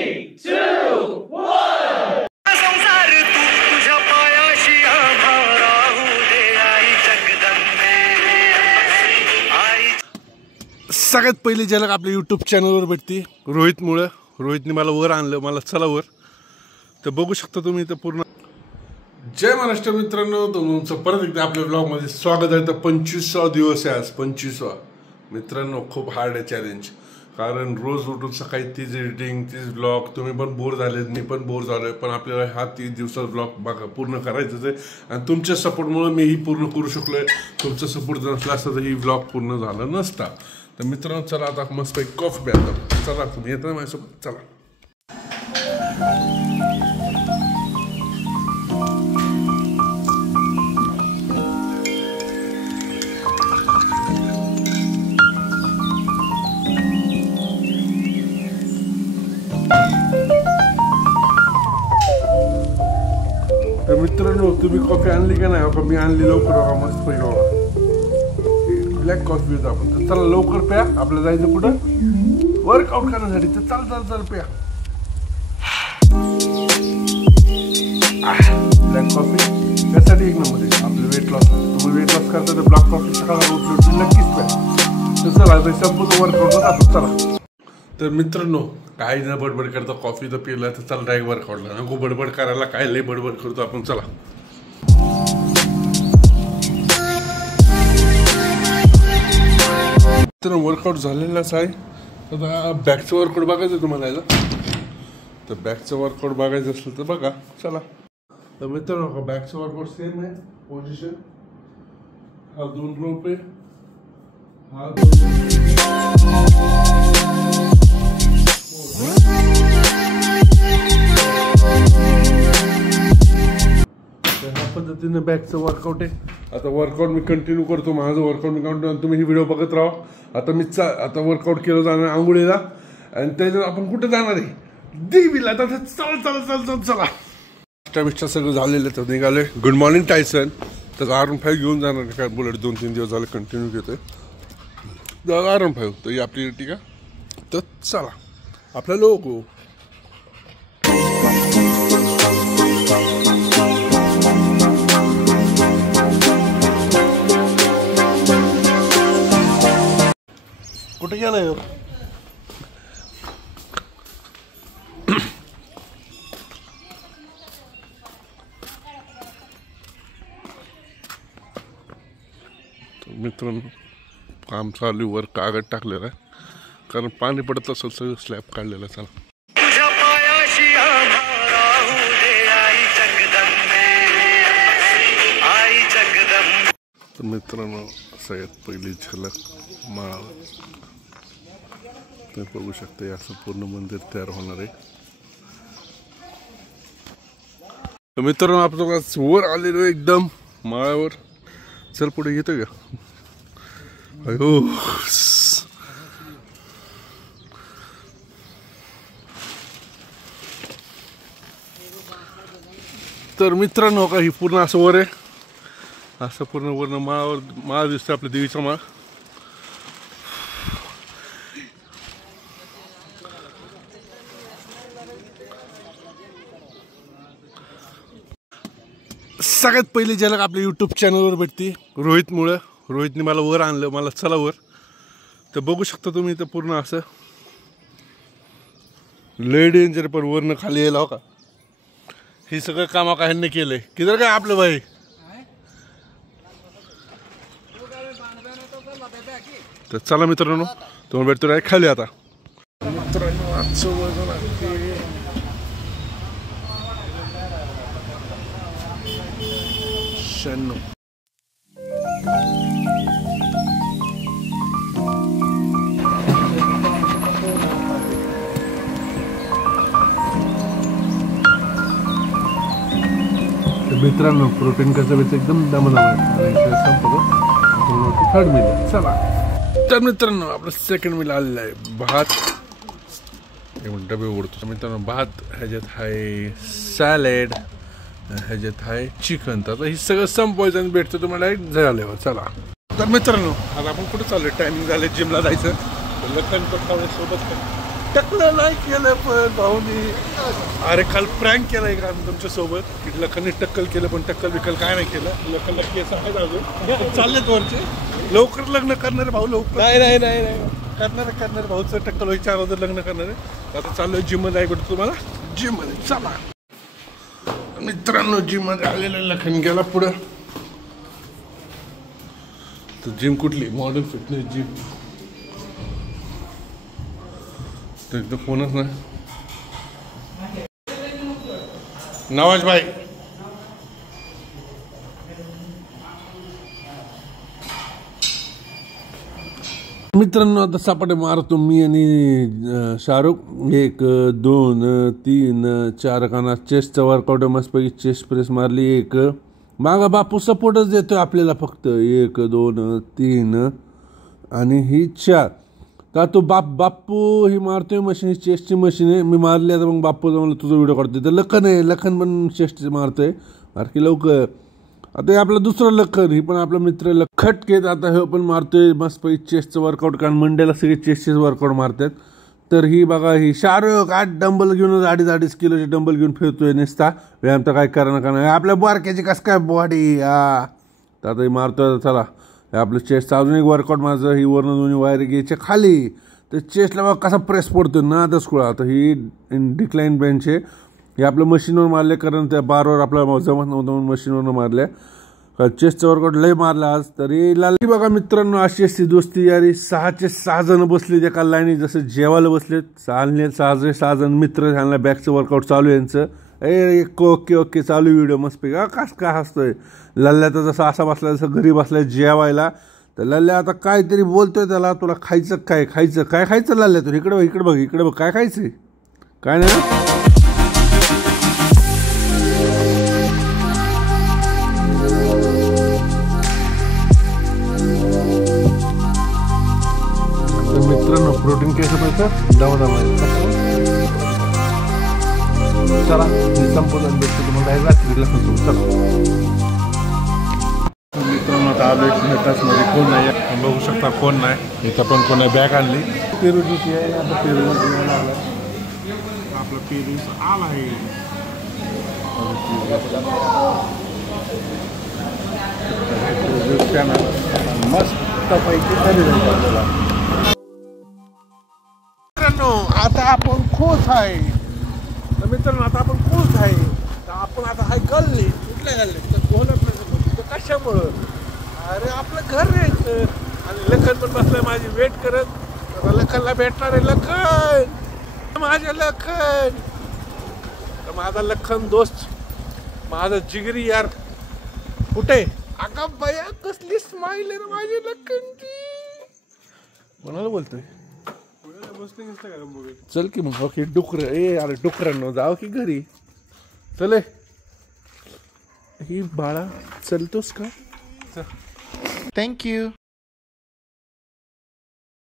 3, 2, 1. सगळ्यात पहिली झलक आपल्या यूट्यूब चॅनलवर भेटते रोहितमुळे. रोहितने मला वर आणलं, मला चला वर. तर बघू शकता तुम्ही इथं पूर्ण. जय महाराष्ट्र मित्रांनो, तुमचं परत एकदा आपल्या ब्लॉगमध्ये स्वागत आहे. तर 25वा दिवस आहे आज, 25वा. मित्रांनो खूप हार्ड आहे चॅलेंज, कारण रोज उठून सकाळी तीच एडिटिंग, तीच ब्लॉग. तुम्ही पण बोर झालेत, मी पण बोर झालोय, पण आपल्याला हा 30 दिवसाचा ब्लॉग बघा पूर्ण करायचंच आहे. आणि तुमच्या सपोर्टमुळे मी ही पूर्ण करू शकलोय. तुमचा सपोर्ट जर नसला असता तर ही ब्लॉग पूर्ण झाला नसता. तर मित्रांनो चला आता मस्त एक कॉफी प्यायला. चला तुम्ही येता माझ्यासोबत, चला. तर मित्रांनो तुम्ही कॉफी आणली का नाही? मी आणली लवकर बघा, मस्त पैकी बघा, ब्लॅक कॉफी होता. आपण तर चला लवकर प्या, आपल्याला जायचं कुठं? वर्कआउट करण्यासाठी. तर चल प्या ब्लॅक कॉफी. त्यासाठी एक नंबर आहे आपलं वेट लॉस. तुम्ही वेट लॉस करता तर ब्लॅक कॉफी सकाळला उठली नक्कीच प्या. तर चला आता संपूर्ण वर्कआउटला जातो, चला. तर मित्रांनो काही ना बडबड करतो, कॉफी तर पिला तर चला डायरेक्ट वर्कआउटला. नको बडबड करायला, काय लई बडबड करतो आपण, चला. तर वर्कआउट झालेलाच आहे. आता बॅकचं वर्कआउट बघायचं तुम्हाला याला. तर बॅकचं वर्कआउट बघायचं असेल तर बघा, चला. तर मित्रांनो बॅकचं वर्कआउट सेम आहे. पोझिशन हा 2 रोप आहे, हा 2. ह्या पद्धतीने बॅकचं वर्कआउट आहे. आता वर्कआउट मी कंटिन्यू करतो, माझं वर्कआउट मी कंटिन्यू. तुम्ही ही व्हिडिओ बघत राहा. आता मी आता वर्कआउट केलं जाणार आंघोळीला, आणि त्याच्यात आपण कुठे जाणार आहे? देवीला. आता चला. मिस्टर सगळं झालेलं तर निघाले. Good morning Tyson. तर R15 घेऊन जाणार काय? बुलेट 2-3 दिवस झाले कंटिन्यू घेतोय. R15 तर ही आपली ठीक आहे. तर चला आपल्या लोगो. कुठे गेलाय? मित्रांनो काम चालू, वर कागद टाकलेला आहे, कारण पाणी पडत असेल सगळं स्लॅब काढलेला. चला. तर मित्रांनो सगळ्यात पहिली झलक माळ. तुम्ही बघू शकता असं पूर्ण मंदिर तयार होणार आहे. तर मित्रांनो आपण वर आलेलो एकदम माळावर. चल पुढे येतो का? अयो तर मित्रांनो का ही पूर्ण असं वर आहे, असं पूर्ण वरनं माळ दिसतं आपल्या देवीचा माळ. सगळ्यात पहिली झलक आपल्या यूट्यूब चॅनलवर भेटते रोहितमुळे. रोहितने मला वर आणलं, मला चला वर. तर बघू शकता तुम्ही इथं पूर्ण असं लय डेंजर, पण वरनं खाली यायला हो का. हे सगळं कामा काय ह्यांनी केलंय. किधर काय आपलं भाई? तर चला मित्रांनो तुम्हाला भेटतो आहे खाली. आता मित्रांनो आजचं वजन आहे 96. मित्रांनो प्रोटीन कसं वेच एकदम दमदम आहे. संपतो 3rd मील. चला. तर मित्रांनो आपलं 2nd मील आलेलं आहे. भात डबे उडतो. मित्रांनो भात, ह्याच्यात आहे सॅलेड, ह्याच्यात आहे चिकन. तर हे सगळं संपवायचं आणि भेटतं तुम्हाला झाल्यावर. चला. तर मित्रांनो आता आपण कुठे चाललोय? टायमिंग झाले जिमला जायचं. लखन पटकावणे सोबत टक्कल नाही केलं पण भाऊनी. अरे काल प्रँक केलाय का तुमच्या सोबत की लखनने टक्कल केलं पण टक्कल बिकल काय नाही केलं. लखनला केस आहेत अजून चाललेत वरचे. लवकर लग्न करणारे भाऊ लवकर. नाही करणारे भाऊचं टक्कल व्हायच्या अगोदर लग्न करणारे. आता चाललोय जिम मध्ये. ऐकतो तुम्हाला जिम मध्ये चला मित्रांनो. जिम मध्ये आलेला लखन गेला पुढं. तर जिम कुठली मॉडर्न फिटनेस जिम. तर एकदम फोनच नाही. नवाज भाई मित्रांनो आता सपाटे मारतो मी आणि शाहरुख. 1 2 3 4 काना चेस्टचा वर्कआउट मस्तपैकी चेस्ट प्रेस मारली. 1 मागा बापू सपोर्टच देतोय आपल्याला फक्त. 1 2 3 आणि ही 4. का तो बाप्पू ही मारतोय मशीन. चेस्टची मशीन आहे. मी मारली आता मग बाप्पू मला तुझा व्हिडिओ काढतोय. तर लखन आहे. लखन पण चेस्ट मारतोय. बारकी लवकर. आता हे आपलं दुसरं लखन. ही पण आपला मित्र लखटकेत. आता हे पण मारतोय मस्तपैकी चेस्टचं वर्कआउट. कारण मंडेला सगळे चेस्टचेच वर्कआउट मारतात. तर ही बघा ही शाहरुख 8 डंबल घेऊन 2.5 किलोचे डंबल घेऊन फिरतोय नुसता. व्यायाम तर काय करा का नाही. आपल्या बारक्याची कसं काय बॉडी तर आता ही मारतोय. चला हे आपलं चेस्टचं अजून एक वर्कआउट माझं. ही वरनं दोन्ही वायर घ्यायचे खाली. तर चेस्टला बघा कसा प्रेस पडतो ना दसकुळा. आता ही डिक्लाइन बेंच आहे. हे आपलं मशीनवर मारले कारण त्या बारवर आपल्याला जमत नव्हतं म्हणून मशीनवरनं मारल्या. चेस्टचं वर्कआउट लय मारला आज. तरी लाली बघा मित्रांनो अशी असती दोस्ती यारी. 6चे 6 जण बसले एका लाईनी. जसं जेवायला बसलेत. 6 जण मित्र. ह्यांना बॅकचं वर्कआउट चालू आहे यांचं. ओके चालू व्हिडिओ मस्तपैकी. कस काय हसतोय लल्ल्या. तर जसं असा बसला जसं घरी बसलाय जेवायला. तर लल्ल्या आता काहीतरी बोलतोय त्याला. तुला खायचं काय खायचं लल्ल्या. तू इकडे बघ काय खायचंय काय नाही. मित्रांनो प्रोटीन केस पैसा दमा चला संपूर्ण भेटतो तुम्हाला रात्रीला सांगतो. चला मित्रांनो आता आलो 1 तासमध्ये. कोण नाही बघू शकता. कोण नाही इथं पण कोण नाही. बॅग आणली पेरूची आहे. आता पेरू आला आपला पेरू आला आहे. मस्त पैकी तरी आपल्याला. आता आपण खुश आहे. तर मित्रांनो आता आपण खुश आहे. तर आपण आता हाय गल्ली. कुठल्या गल्ली तर कोल्हापूर. कशामुळं अरे आपलं घर आहे. आणि लखन पण बसलाय माझी वेट करत. तर लखनला भेटणार आहे. लखन माझ्या लखन. तर माझा लखन दोस्त माझा जिगरी यार कुठे. अगं बया कसली स्माईल आहे माझी लखनची. कोणाला बोलतोय चल की मग. ओके डुकर अरे डुकरांनो जाऊ की घरी. चले ही बाळा चलतोस का. थँक्यू.